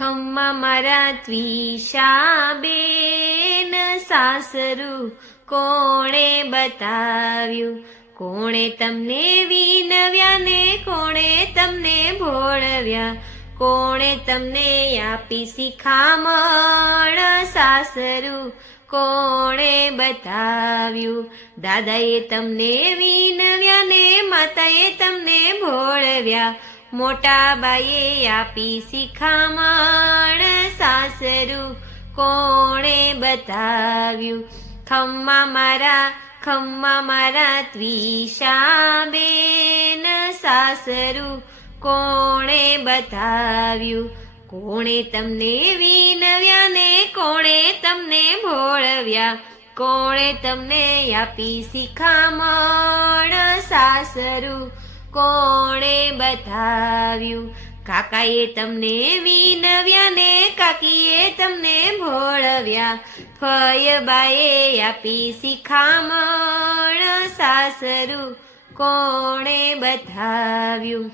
ખમ્મા મારા ત્વિષાબેન સાસરું, કોણે બતાવ્યું? કોણે તમને વિનવ્યા ને કોણે તમને ભોળવ્યા? કોણે તમને આપી શિખામણ સાસરું, કોણે બતાવ્યું? દાદાએ તમને વિનવ્યા ને માતાએ તમને ભોળવ્યા? મોટા બાઈએ આપી શિખામણ સાસરું કોણે બતાવ્યું? ખમ્મા મારા ખમ્મા મારા ત્વિષાબેન સાસરું કોણે બતાવ્યું? કોણે તમને વિનવ્યા ને કોણે તમને ભોળવ્યા? કોણે તમને આપી શિખામણ સાસરું કોણે બતાવ્યું કાકાએ તમને વિનવ્યા ને કાકીએ તમને ભોળવ્યા. ફયબાએ આપી શિખામણ સાસરું. કોણે બતાવ્યું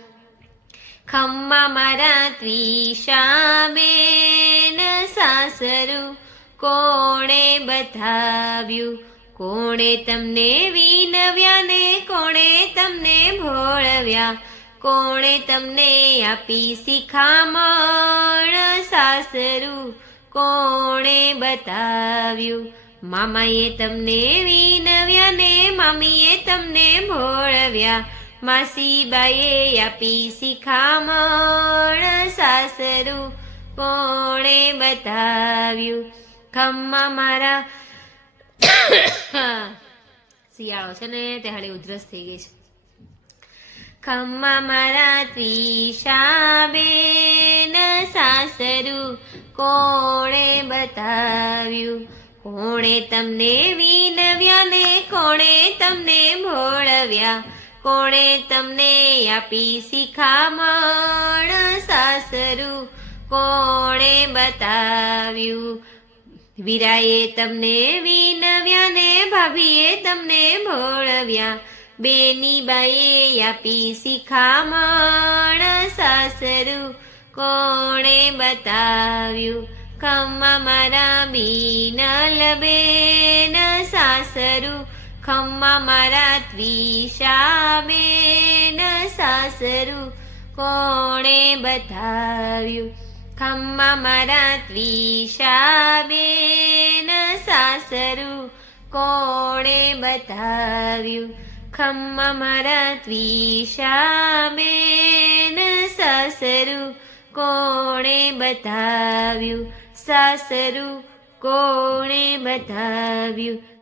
ખમ્મા મારા ત્વિષાબેન સાસરું. કોણે બતાવ્યું કોણે તમને વિનવ્યા ભોળવ્યા કોણે તમને આપી શિખામણ સાસરું? કોણે બતાવ્યું? મામાએ તમને વિનવ્યા ને મામીએ તમને ભોળવ્યા. માસીબાએ આપી શિખામણ સાસરું, કોણે બતાવ્યું? ખમ્મા મારા શિયાળો છે ને, તે હાડી ઉધરસ થઈ ગઈ છે. ખમ્મા મારા ત્રિષાબેન સાસરું કોણે બતાવ્યું કોણે તમને વિનવ્યા ને કોણે તમને ભોળવ્યા કોણે તમને આપી શિખામણ સાસરું કોણે બતાવ્યું વીરાએ તમને વિનવ્યા ને ભાભીએ તમને ભોળવ્યા બેની બાએ આપી શિખામણ સાસરું કોણે બતાવ્યું? ખમ્મા મારા બીનલ બેન સાસરું. ખમ્મા મારા ત્વિષાબેન સાસરું કોણે બતાવ્યું? ખમ્મા મારા ત્વિષાબેન સાસરું કોણે બતાવ્યું? ખમ્મા મારા ત્વિષાબેન સાસરું કોણે બતાવ્યું સાસરું કોણે બતાવ્યું